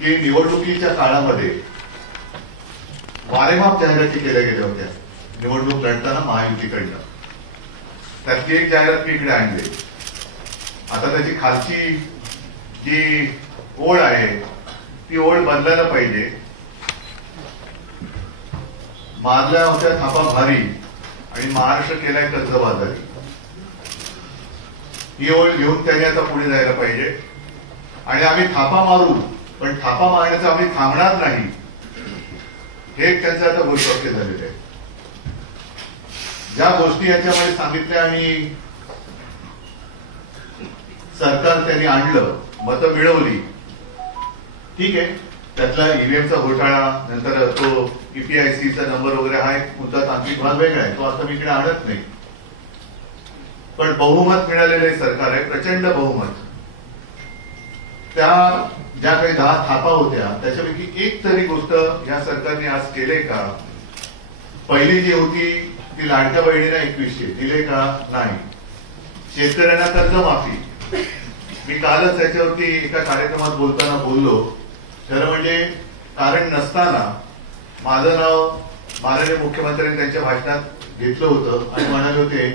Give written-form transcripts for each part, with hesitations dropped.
की निवडणुकीच्या काळामध्ये वारेमाप जाहिराती केल्या गेल्या होत्या निवडणूक लढताना महायुतीकडनं. त्यातली एक जाहिरात मी इकडे आणली. आता त्याची खालची जी ओळ आहे ती ओळ बदलायला पाहिजे. मारल्या होत्या थापा भारी आणि महाराष्ट्र केलाय कर्जबाजारी, ही ओळ घेऊन त्याने आता पुढे जायला पाहिजे. आणि आम्ही थापा मारू पण थापा मारण्याचं आम्ही थांबणार नाही, हे त्यांचं आता घोषवाक्य झालेलं आहे. ज्या गोष्टी याच्यामध्ये सांगितल्या आणि सरकार त्यांनी आणलं, मतं मिळवली, ठीक आहे. त्यातला ईव्हीएमचा घोटाळा, नंतर तो ईपीआयसीचा नंबर वगैरे हा एक मुद्दा तांत्रिक भाग वेगळा आहे, तो आता मी इकडे आणत नाही. पण बहुमत मिळालेले सरकार आहे, प्रचंड बहुमत. त्या ज्या काही 10 थापा होत्या त्याच्यापैकी एक तरी गोष्ट या सरकारने आज केले का? पहिली जी होती ती लाडक्या बहिणीला 2100 दिले का? नाही. शेतकऱ्यांना कर्जमाफी, मी कालच त्याच्यावरती एका कार्यक्रमात बोलताना बोललो. खरं म्हणजे कारण नसताना माझं नाव माननीय मुख्यमंत्र्यांनी त्यांच्या भाषणात घेतलं होतं आणि म्हणाले होते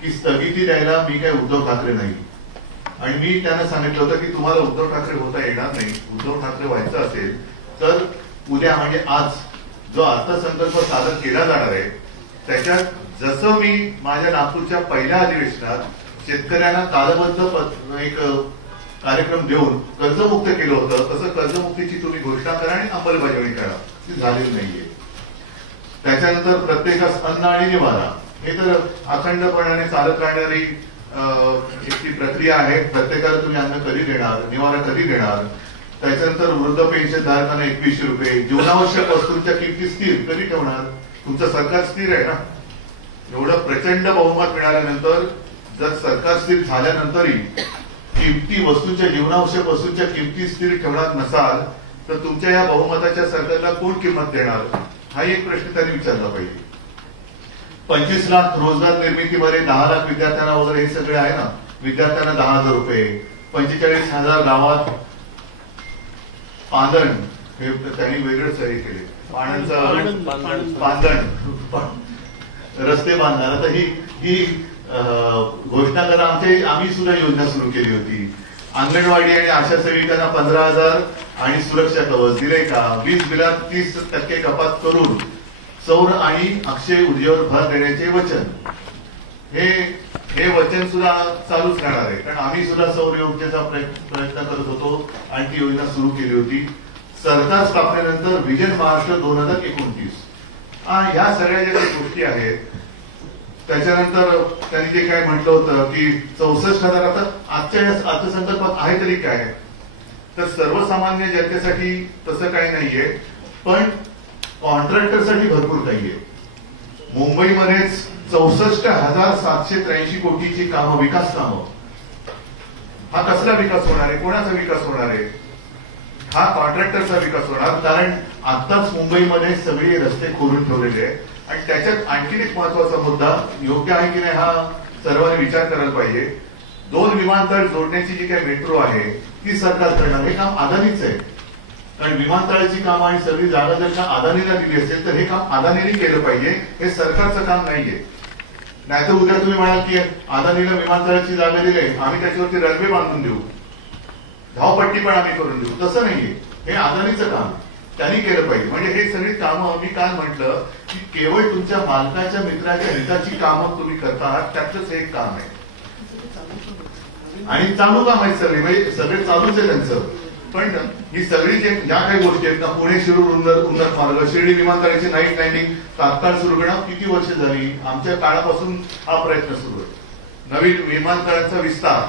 की स्थगिती द्यायला मी काय उद्धव ठाकरे नाही. आणि मी त्यांना सांगितलं होतं की तुम्हाला उद्धव ठाकरे होता येणार नाही. उद्धव ठाकरे व्हायचं असेल तर उद्या म्हणजे आज जो अर्थसंकल्प सादर केला जाणार आहे त्याच्यात जसं मी माझ्या नागपूरच्या पहिल्या अधिवेशनात शेतकऱ्यांना कालबद्ध एक कार्यक्रम देऊन कर्जमुक्त केलं होतं, तसं कर्जमुक्तीची तुम्ही घोषणा करा आणि अंमलबजावणी करा. ती झालेली नाहीये. त्याच्यानंतर प्रत्येकास अन्न आणि निवारा, हे तर अखंडपणाने चालत राहणारी एक ती प्रक्रिया आहे. प्रत्येकाला तुम्ही अन्न कधी देणार, निवारा कधी देणार. त्याच्यानंतर वृद्ध पेन्शन धारकांना 2100 रुपये. जीवनावश्यक वस्तूंच्या किमती स्थिर कधी ठेवणार? तुमचं सरकार स्थिर आहे ना. एवढं प्रचंड बहुमत मिळाल्यानंतर जर सरकार स्थिर झाल्यानंतरही किमती वस्तूंच्या, जीवनावश्यक वस्तूंच्या किमती स्थिर ठेवणार नसाल तर तुमच्या या बहुमताच्या सरकारला कोण किंमत देणार? हा एक प्रश्न त्यांनी विचारला पाहिजे. 25 लाख रोजगार निर्मितीमध्ये 10 लाख विद्यार्थ्यांना वगैरे हे सगळे आहे ना. विद्यार्थ्यांना 10,000 रुपये, 45,000 गावात पांदण, हे त्यांनी वेगळंच हे केले. पांदण रस्ते बांधणार. आता ही घोषणा करा. आम्ही सुद्धा योजना सुरू केली होती. अंगणवाडी आणि आशा सेविकांना 15,000 आणि सुरक्षा कवच दिले का? वीज बिलात 30% कपात करून सौर आणि अक्षय ऊर्जेवर भर देण्याचे वचन. हे वचन सुद्धा चालूच राहणार आहे, कारण आम्ही सुद्धा सौर ऊर्जेचा प्रयत्न करत होतो आणि ती योजना सुरू केली होती. सरकार स्थापनेनंतर विजन महाराष्ट्र 2029, ह्या सगळ्या ज्या काही गोष्टी आहेत. त्याच्यानंतर त्यांनी जे काय म्हटलं होतं की 64,000, आता आजच्या अर्थसंकल्पात आहे तरी काय? तर सर्वसामान्य जनतेसाठी तसं काही नाहीये, पण कॉन्ट्रॅक्टरसाठी भरपूर काही आहे. मुंबईमध्येच 64,783 कोटीची कामं, विकास कामं. हा कसला विकास होणार आहे? कोणाचा विकास होणार आहे? हा कॉन्ट्रॅक्टरचा विकास होणार. कारण आताच मुंबईमध्ये सगळे रस्ते खोदून ठेवलेले आहेत. आणि त्याच्यात आणखीन एक महत्वाचा मुद्दा, योग्य आहे की नाही हा सर्वांनी विचार करायला पाहिजे. 2 विमानतळ जोडण्याची जी काही मेट्रो आहे ती सरकार करणार. हे काम अदानीच आहे. कारण विमानतळाची कामं आणि सगळी जागा जर का अदानीला दिली असेल तर हे काम अदानीने केलं पाहिजे. हे सरकारचं काम नाहीये. नाहीतर उद्या तुम्ही म्हणाल की अदानीला विमानतळाची जागा दिली, आम्ही त्याच्यावरती रनवे बांधून देऊ, धावपट्टी पण आम्ही करून देऊ. तसं नाहीये. हे अदानीचं काम त्यांनी केलं पाहिजे. म्हणजे हे सगळी कामं, मी काल म्हटलं की केवळ तुमच्या मालकाच्या मित्राच्या हिताची कामं तुम्ही करता आहात, त्यातलंच हे एक काम आहे. आणि चालू काम आहे सगळे, म्हणजे सगळे चालूच आहे त्यांचं. पण ही सगळी ज्या काही गोष्टी आहेत ना, पुणे शिरूर उन्नत मार्ग, शिर्डी विमानतळाची नाईट लँडिंग तात्काळ सुरू करणं, किती वर्ष झाली? आमच्या काळापासून हा प्रयत्न सुरू आहे. नवीन विमानतळांचा विस्तार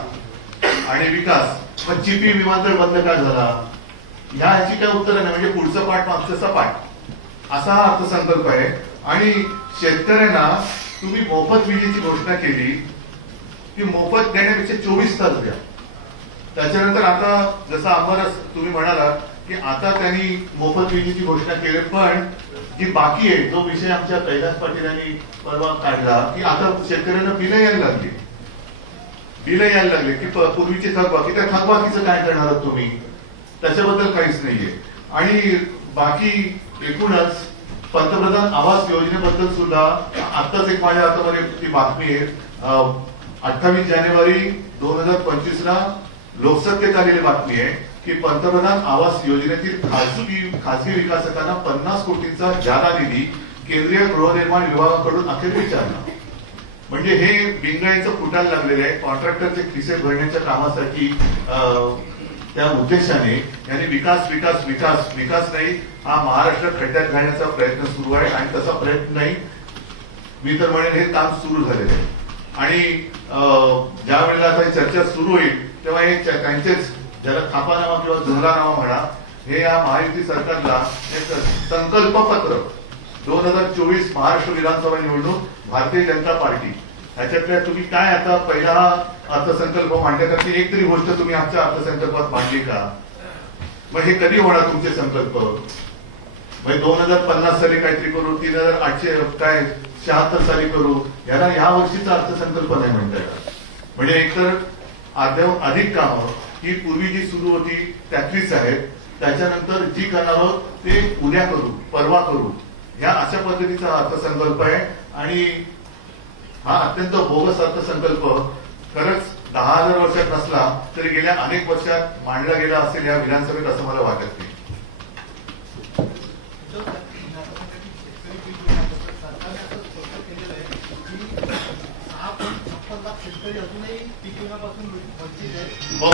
आणि विकास. पण चिपी विमानतळ बंद का झाला? ह्याची काय उत्तर नाही. म्हणजे पुढचं पाठ मागचं सपाट, असा हा अर्थसंकल्प आहे. आणि शेतकऱ्यांना तुम्ही मोफत विजेची घोषणा केली की मोफत देण्यापेक्षा 24 तास द्या. त्याच्यानंतर आता जसं आम्हाला तुम्ही म्हणालात की आता त्यांनी मोफत विजेची घोषणा केली, पण जी बाकी आहे, जो विषय आमच्या कैलास पाटील यांनी परवा काढला की आता शेतकऱ्यांना बिलं यायला लागली की पूर्वीची थकबाकी, त्या थकबाकीचं काय करणार तुम्ही? त्याच्याबद्दल काहीच नाहीये. आणि बाकी एकूणच पंतप्रधान आवास योजनेबद्दल सुद्धा आत्ताच एक माझ्या हातामध्ये ती बातमी आहे. 28 जानेवारी 2025ला लोकसत्तेत आलेली बातमी आहे की पंतप्रधान आवास योजनेतील खासगी विकासकांना 50 कोटींचा जादा निधी केंद्रीय गृहनिर्माण विभागाकडून अखेर विचारला. म्हणजे हे बिंगळ्यांचं फुटायला लागलेलं आहे. कॉन्ट्रॅक्टरचे खिसे भरण्याच्या कामासाठी त्या उद्देशाने यांनी विकास विकास विकास विकास नाही हा महाराष्ट्र खड्ड्यात घालण्याचा प्रयत्न सुरू आहे. आणि तसा प्रयत्न नाही, मी तर म्हणेन हे काम सुरू झालेलं आहे. आणि ज्या वेळेला आता चर्चा सुरू होईल तेव्हा हे त्यांचेच ज्याला थापानामा किंवा जुमलानामा म्हणा, हे या महायुती सरकारला एक संकल्पपत्र 2024 महाराष्ट्र विधानसभा निवडणूक भारतीय जनता पार्टी ह्याच्यातल्या तुम्ही काय आता पहिला अर्थसंकल्प मांडण्यासाठी एक तरी गोष्ट तुम्ही आमच्या अर्थसंकल्पात मांडली का? मग हे कधी होणार तुमचे संकल्प? म्हणजे 2050 साली काहीतरी करू, 3800 काय 76 साली करू, याला या वर्षीचा अर्थसंकल्प नाही म्हणता येणार. म्हणजे एकतर अर्ध्याहून अधिक कामं ही पूर्वी जी सुरू होती त्यातलीच आहेत, त्याच्यानंतर जी करणार आहोत ते उद्या करू, परवा करू, ह्या अशा पद्धतीचा अर्थसंकल्प आहे. आणि हा अत्यंत बोगस अर्थसंकल्प खरंच 10,000 वर्षात नसला तरी गेल्या अनेक वर्षात मांडला गेला असेल या विधानसभेत असं मला वाटत नाही.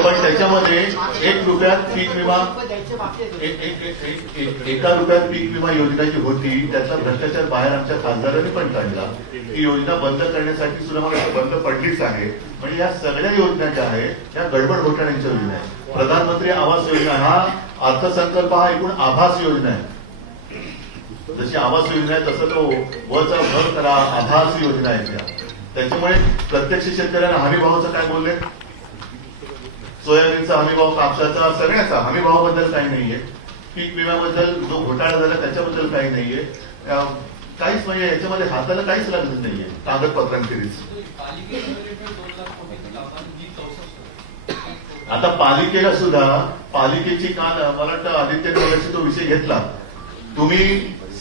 पण त्याच्यामध्ये 1 रुपयात पीक विमा, 1 रुपयात पीक विमा योजना जी होती त्याचा भ्रष्टाचार बाहेर आमच्या खासदारांनी पण काढला. ती योजना बंद करण्यासाठी सुद्धा मला बंद पडलीच आहे. म्हणजे या सगळ्या योजना ज्या आहेत त्या गडबड घोटाळ्यांच्या योजना आहेत. प्रधानमंत्री आवास योजना हा अर्थसंकल्प हा एकूण आभास योजना आहे. जशी आवास योजना आहे तसं तो वचा भर करा आभास योजना आहे. त्याच्यामुळे प्रत्यक्ष शेतकऱ्यांना हमी भावाचं काय बोलले, सोयाबीनचा हमीभाव, कापसाचा, सगळ्याचा हमीभावाबद्दल काही नाहीये. पीक विम्याबद्दल जो घोटाळा झाला त्याच्याबद्दल काही नाहीये. काहीच म्हणजे याच्यामध्ये हाताला काहीच लागत नाहीये कागदपत्रांखेरीज. आता पालिकेला सुद्धा पालिकेची काल मला वाटतं आदित्य नगरची तो विषय घेतला. तुम्ही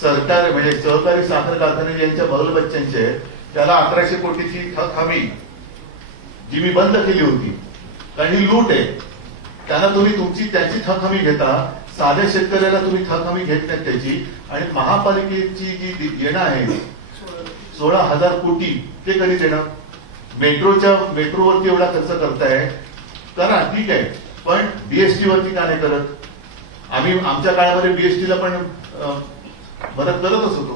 सरकार म्हणजे सहकारी साखर कारखाने ज्यांच्या बगल बच्च्यांचे त्याला 1100 कोटीची थक हमी जी मी बंद केली होती कारण ही लूट आहे, त्यांना तुम्ही तुमची त्याची थक हमी घेता, साध्या शेतकऱ्याला तुम्ही थक हमी घेत नाहीत त्याची. आणि महापालिकेची जी येणं आहे 16,000 कोटी ते कधी देणार? मेट्रोवरती एवढा खर्च करताय, करा ठीक आहे, पण बीएसटी वरती का नाही करत? आम्ही आमच्या काळामध्ये बीएसटीला पण मदत करतच होतो.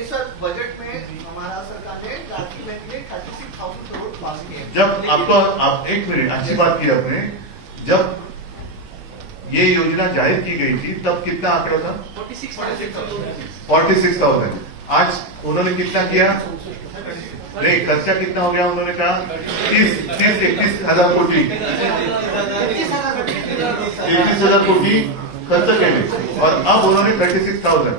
इस बजट में हमारा सरकार ने राष्ट्रीय बैंक में 36,000 करोड़ पास किए. जब आप 1 मिनट अच्छी बात की आपने, जब ये योजना जाहिर की गई थी तब कितना आंकड़ा था? 46,000. आज उन्होंने कितना किया? नहीं, खर्चा कितना हो गया? उन्होंने कहा 31,000 कोटी 31,000 कोटी खर्च केले और अब उन्होंने 36,000,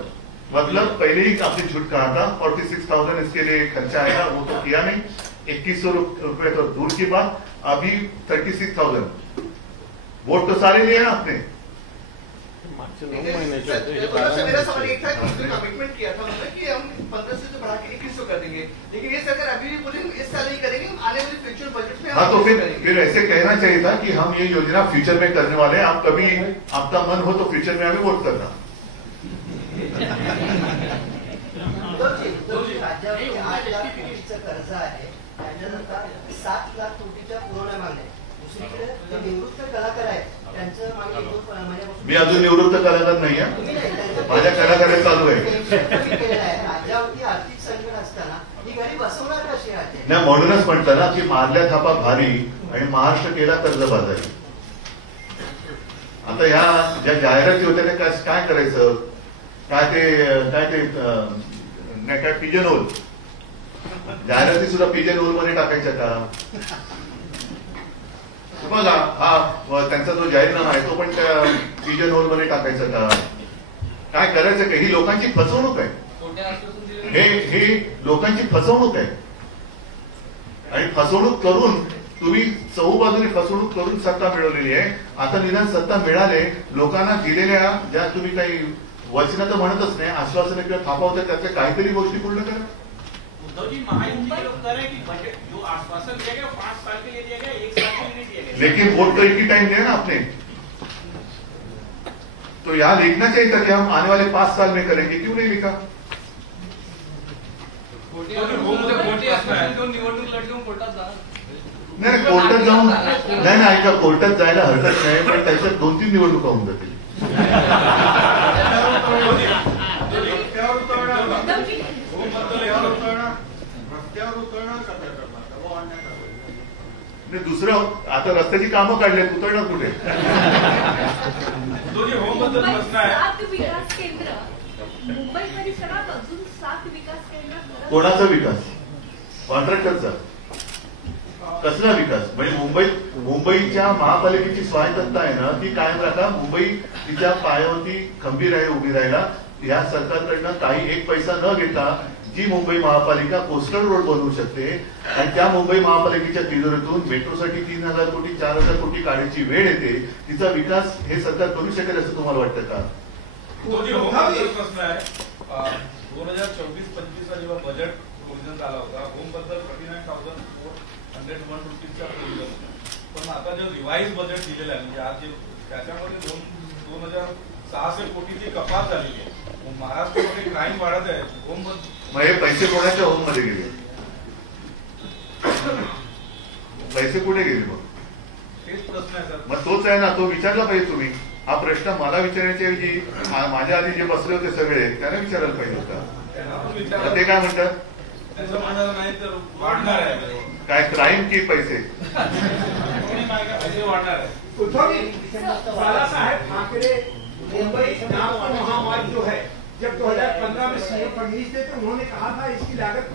मतलब पहले ही आपने झूठ कहा था 46,000 इसके लिए खर्चा आएगा, वो तो किया नहीं. 2100 रुपए तो दूर की बात, अभी 36,000. वोट तो सारे लिए ना आपने. मेरा सवाल एक था कि कमिटमेंट किया था उन्होंने कि हम 1500 से बढ़ा के 2100 कर देंगे, लेकिन ये सरकार अभी भी बोले इस साल नहीं करेंगे, आने वाले फ्यूचर बजट में. हाँ, तो फिर ऐसे कहना चाहिए था कि हम ये योजना फ्यूचर में करने वाले हैं, आप कभी आपका मन हो तो फ्यूचर में हमें वोट करना. राज्यावरती 8 लाख कोटीचं कर्ज आहे, त्याच्यानंतर 7 लाख कोटीच्या पुरवण्या मागण्या. दुसरीकडे जे निवृत्त कलाकार आहेत त्यांचं मागे मी अजून निवृत्त कलाकार नाही आहे, माझ्या कलाकार चालू आहे. राज्यावरती आर्थिक संकट असताना ही घरी बसवणार कशी आहे? नाही, म्हणूनच म्हणतात ना की मारल्या थापा भारी आणि महाराष्ट्र केला कर्जबाजारी. आता ह्या ज्या जाहिराती होत्या त्या काय करायचं? काय ते नाही काय पिजन होल जाहिराती सुद्धा पिजन होल मध्ये टाकायच्या का? बघा हा त्यांचा जो जाहीरनामा आहे तो पण त्या पिजन होल मध्ये टाकायचा का? काय करायचं का? ही लोकांची फसवणूक आहे. हे लोकांची फसवणूक आहे आणि फसवणूक करून तुम्ही चहूबाजूने फसवणूक करून सत्ता मिळवलेली आहे. आता निदान सत्ता मिळाले, लोकांना दिलेल्या ज्या तुम्ही काही वचनं तर म्हणतच नाही, आश्वासनं किंवा थापावत्या त्याच्या काहीतरी गोष्टी पूर्ण करा. उद्धव जी, महायुति के लोग कह रहे हैं कि बजट जो आश्वासन दिया गया 5 साल के लिए दिया गया, 1 साल के लिए दिया गया, लेकिन वोट तो एक ही टाइम दिया ना आपने. तो यहाँ लिखना चाहिए था कि हम आने वाले 5 साल में करेंगे, क्यों नहीं लिखा? नाही कोर्टात जाऊन नाही ऐका, कोर्टात जायला हरकत नाही, पण त्याच्यात 2-3 निवडणुका होऊन जातील. दुसरं आता रस्त्याची कामं काढली, उतरणार कुठे? 7 विकास केंद्र मुंबई परिसरात अजून 7 विकास केंद्र. कोणाचा विकास? कॉन्ट्रॅक्टरचा. कसला विकास? म्हणजे मुंबईच्या महापालिकेची स्वायत्तता आहे ना, ती कायम राखा. मुंबई तिच्या पायावरती खंबीर आहे, उभी राहायला. या सरकारकडनं काही 1 पैसा न घेता जी मुंबई महापालिका कोस्टल रोड बनवू शकते आणि त्या मुंबई महापालिकेच्या तिजोरीतून मेट्रोसाठी 3000 कोटी 4000 कोटी काढायची वेळ येते, तिचा विकास हे सरकार करू शकेल असं तुम्हाला वाटतं का? 2024-25 जेव्हा बजेट प्रोव्हिजन आला होता, होमबद्दल 39,401 रुपीजचा प्रोव्हिजन, पण आता जे रिवाइज बजेट दिलेलं आहे म्हणजे आज जे त्याच्यामध्ये 2,600 कोटीची कपात झालेली आहे. महाराष्ट्रामध्ये क्राईम वाढत आहे. मग हे पैसे कोणाच्या होम मध्ये गेले? पैसे कुठे गेले? मग हेच प्रश्न आहे सर. मग तोच आहे ना, तो विचारला पाहिजे तुम्ही. हा प्रश्न मला विचारण्याच्या ऐवजी माझ्या आधी जे बसले होते सगळे त्यांना विचारायला पाहिजे होता. ते काय म्हणतात? त्याचं म्हणणं नाही तर वाढणार आहे. काय क्राईम की पैसे? पैसे वाढणार आहे. बालासाहेब ठाकरे मुंबई नागपुर महामार्ग जो है, जब 2015 में सीएम फडणवीस थे तो उन्होंने कहा था इसकी लागत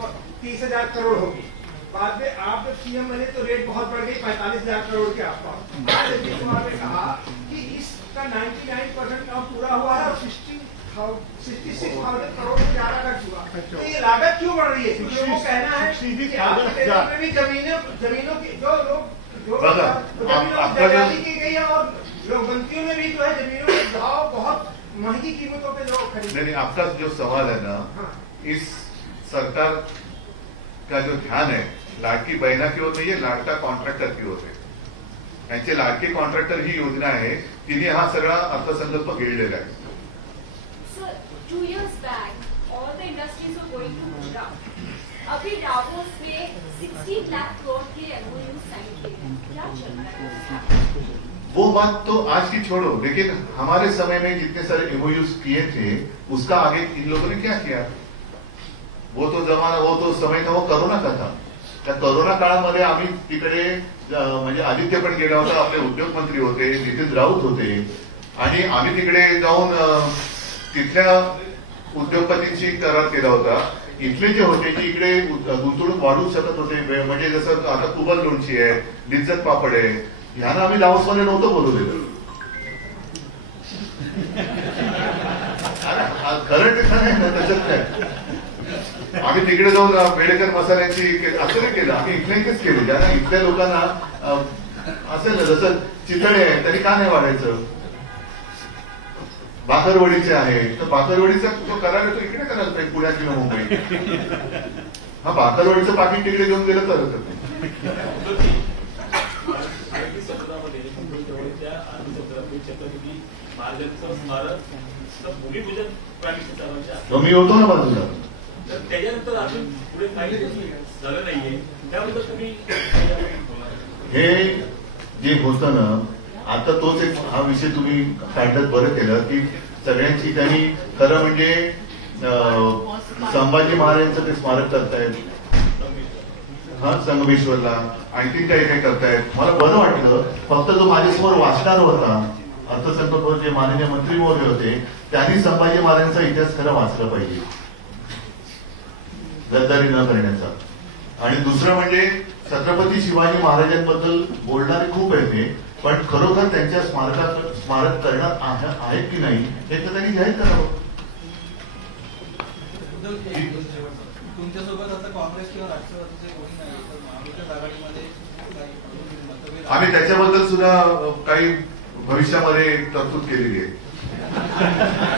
30,000 करोड़ होगी. बाद में आप जब सीएम बने तो रेट बहुत बढ़ गई 45,000 करोड़ के आसपास. आज नीतीश कुमार ने कहा कि इसका 99% काम पूरा हुआ है और 66,000 करोड़ से ज्यादा खर्च हुआ. तो ये लागत क्यों बढ़ रही है? क्योंकि वो कहना है कि आपके भी जमीनों की जो लोग की गई है और लोकबंदियों में भी जो है जमीनों के भाव बहुत महंगी कीमतों पे लोग खरीदते. नहीं, आपका जो सवाल है ना, इस सरकार का जो ध्यान है लाडकी बहना की ओर नहीं है, लाडका कॉन्ट्रॅक्टर की ओर आहे. यांचे लाडके कॉन्ट्रॅक्टर ही योजना आहे, तिने हा सगळा अर्थसंकल्प गिळलेला आहे. Sir, 2 years back, all the industries were going to Mundra. अभी डावोस में 16 लाख करोड़ के MOU साइन किए हैं. क्या चल रहा है? वो बात तो आज की छोड़ो, लेकिन हमारे समय में जितने सारे एमओयूज किए थे उसका आगे इन लोगों ने क्या किया? वो तो जमाना, वो तो समय था, वो कोरोना का था. त्या कोरोना काळामध्ये आम्ही तिकडे म्हणजे आदित्य पण गेला होता, आपले उद्योग मंत्री होते, नितीन राऊत होते, आणि आम्ही तिकडे जाऊन तिथल्या उद्योगपतींशी करार केला होता. इथले जे होते की इकडे गुंतवणूक वाढवू शकत होते, म्हणजे जसं आता कुबल लोणची आहे, लिज्जत पापड आहे, ह्यांना आम्ही लाओसमध्ये नव्हतं बोलवलेलं. खरं ठिकाण आहे ना, त्याच्यात काय आम्ही तिकडे जाऊन बेडेकर मसाल्याची असं नाही केलं, आम्ही इथल्या इथेच केले. ज्यांना इथल्या लोकांना असेल ना, जसं चितळे आहे तरी का नाही वाढायचं? भाकरवडीचे आहे तर भाकरवडीचा तो करार तो इकडे करायला पाहिजे, पुण्यात किंवा मुंबई. हा भाकरवडीचं पाकिट तिकडे घेऊन गेलं तर मी होतो ना बाजूला. त्याच्यानंतर अजून पुढे काही झालं नाहीये, त्याबद्दल तुम्ही हे जे होतं ना, आता तोच एक हा विषय तुम्ही काढलं, बरं केलं की सगळ्यांची त्यांनी खरं म्हणजे संभाजी महाराजांचं ते स्मारक करतायत, हा संगमेश्वरला आणखी काही काही करतायत. मला बरं वाटलं. फक्त जो माझ्यासमोर वाचणार होता अर्थसंकल्प, जे माननीय मंत्री महोदय होते, त्यांनी संभाजी महाराजांचा इतिहास खरं वाचला पाहिजे, गद्दारी न करण्याचा. आणि दुसरं म्हणजे छत्रपती शिवाजी महाराजांबद्दल बोलणारे खूप आहेत ते, पण खरोखर त्यांच्या स्मारक करण्यात आहेत की नाही हे तर त्यांनी जाहीर करावं. तुमच्यासोबत आता काँग्रेस किंवा राष्ट्रवादीचे कोणी नाही, तर महाविकास आघाडीमध्ये आम्ही त्याच्याबद्दल सुद्धा काही भविष्यामध्ये तरतूद केलेली आहे.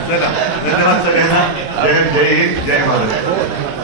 चला, धन्यवाद सगळ्यांना. जय हिंद, जय भारत.